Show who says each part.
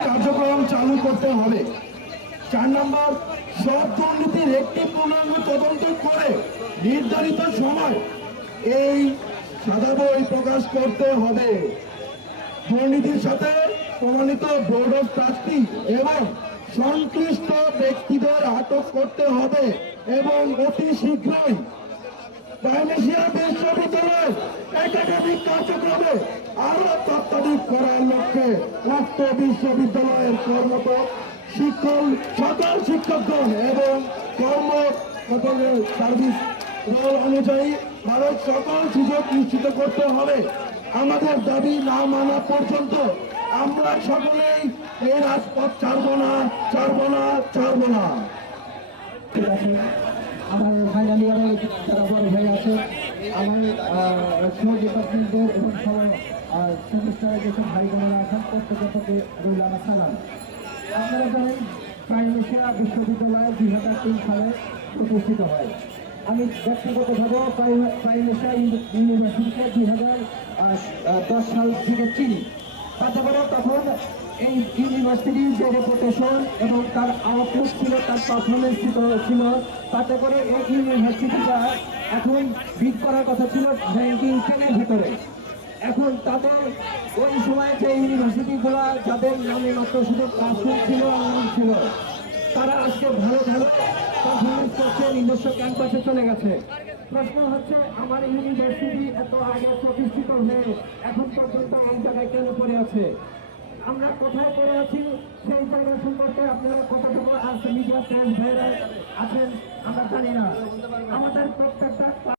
Speaker 1: কার্যক্রম চালু করতে হবে। চার নম্বর, সব দুর্নীতির একটি পূর্ণাঙ্গ তদন্ত করে নির্ধারিত সময় এই সাদা বই প্রকাশ করতে হবে। দুর্নীতির সাথে প্রমাণিত বোর্ড অফ ট্রাস্টি এবং সংশ্লিষ্ট ব্যক্তিদের আটক করতে হবে এবং অতি শীঘ্রই প্রাইমেশিয়া বিশ্ববিদ্যালয় একাডেমিক কার্যক্রমে আরও তত্ত্বাধিক করার লক্ষ্যে উক্ত বিশ্ববিদ্যালয়ের কর্মরত শিক্ষক, সকল শিক্ষকগণ এবং কর্ম সার্ভিস রোল অনুযায়ী ভারত সকল সুযোগ নিশ্চিত করতে হবে। আমাদের দাবি না মানা পর্যন্ত আমরা সকলেই এই রাজপথ ছাড়বো না ছাড়বো না ছাড়বো না।
Speaker 2: আমার ফাইনাল বড় ভাই আছে। আমার ডিপার্টমেন্টের এবং সহ সেমিস্টারে যেসব ভাই বোনেরা আছেন প্রত্যেকের প্রতি রইল আমার সালাম। আপনারা জানেন প্রাইমেশিয়া বিশ্ববিদ্যালয় দুই হাজার তিন সালে প্রতিষ্ঠিত হয়। আমি ব্যক্তিগতভাবে প্রাইমেশিয়া ইউনিভার্সিটিকে দুই হাজার দশ সাল থেকে চিনি। তাতে করে তখন এই ইউনিভার্সিটির যে রেপুটেশন এবং তার আউটলুক ছিল, তার পারফরমেন্স ছিল তাতে করে এই ইউনিভার্সিটিটা এখন বিট করার কথা ছিল র্যাঙ্কিং টেনের ভিতরে। এখন তাদের ওই সময় ইউনিভার্সিটিগুলো যাদের নামে মাত্র শুধু ক্লাসরুম ছিল নাম ছিল, তারা আজকে ভালো ভালো পারফরমেন্স করছে, নিজস্ব ক্যাম্পাসে চলে গেছে। প্রশ্ন হচ্ছে, আমার ইউনিভার্সিটি এত আগে প্রতিষ্ঠিত হয়ে এখন পর্যন্ত এই জায়গায় কেন পড়ে আছে? আমরা কোথায় পড়ে আছি সেই জায়গা সম্পর্কে আপনারা কতটুকু আছে মিডিয়া প্রেস ভাইরা আছেন, আমরা জানি না। আমাদের প্রত্যেকটা